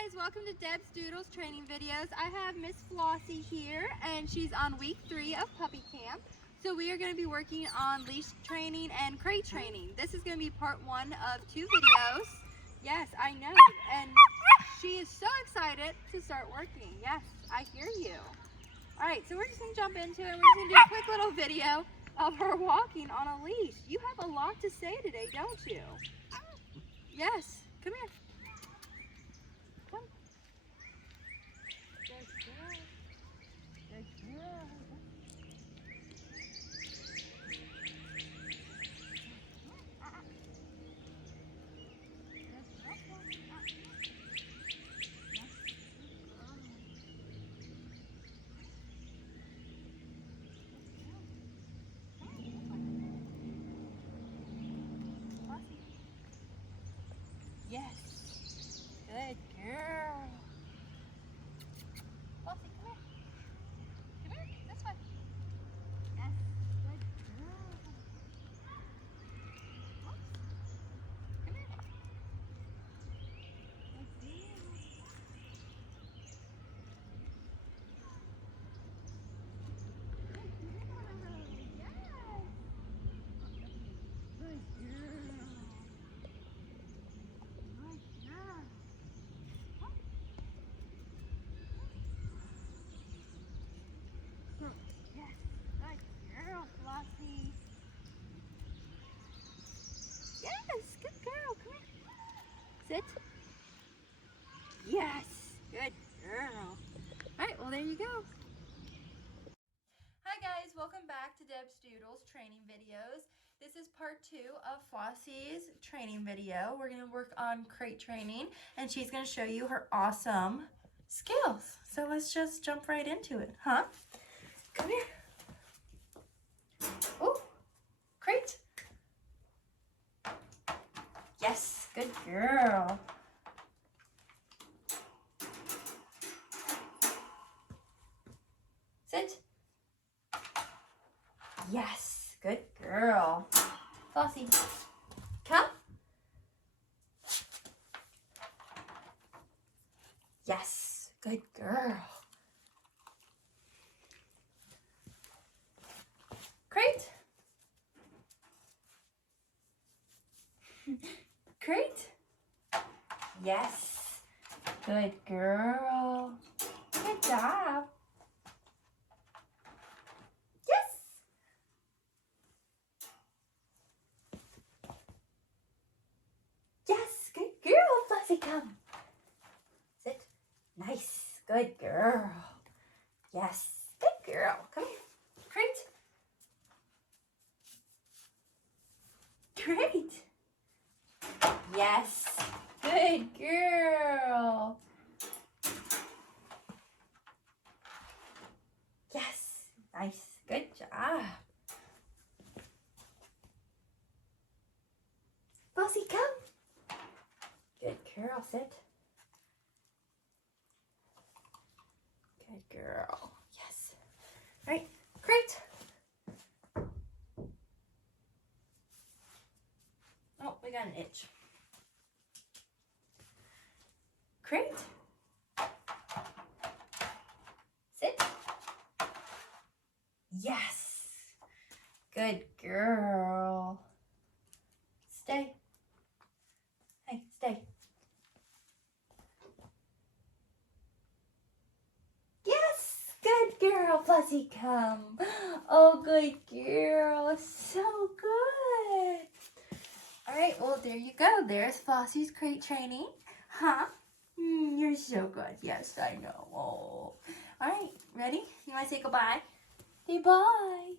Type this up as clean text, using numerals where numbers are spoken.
guys, welcome to Deb's Doodles training videos. I have Miss Flossie here and she's on week 3 of puppy camp. So we are going to be working on leash training and crate training. This is going to be part 1 of 2 videos. Yes, I know. And she is so excited to start working. Yes, I hear you. Alright, so we're just going to jump into it. We're just going to do a quick little video of her walking on a leash. You have a lot to say today, don't you? Yes, come here. Come. Good girl. Good girl. Yes. Good girl. Flossie, come here. Come here. This way. Yes. Good girl. Oops. Come here. Good girl. Flossie. Yes, good girl. Come here. Sit. Yes, good girl. All right, well, there you go. Hi guys, welcome back to Deb's Doodles training videos. This is part 2 of Flossie's training video. We're going to work on crate training and she's going to show you her awesome skills. So let's just jump right into it, huh? Come here. Oh, crate. Yes, good girl. Sit. Yes, good girl. Flossie, come. Yes, good girl. Crate. Crate. Yes, good girl. Good job. Yes. Yes, good girl, Flossie, come. Sit. Nice, good girl. Yes, good girl. Come here. Crate. Great. Yes, good girl. Yes, nice, good job. Flossie, come. Good girl, sit. Good girl. Yes. All right, crate. Oh, we got an itch. Crate. Sit. Yes. Good girl. Stay. Hey, stay. Yes. Good girl, Flossie, come. Oh, good girl. So good. All right, well, there you go. There's Flossie's crate training. Huh? You're so good. Yes, I know. Oh. All right, ready? You want to say goodbye? Say bye.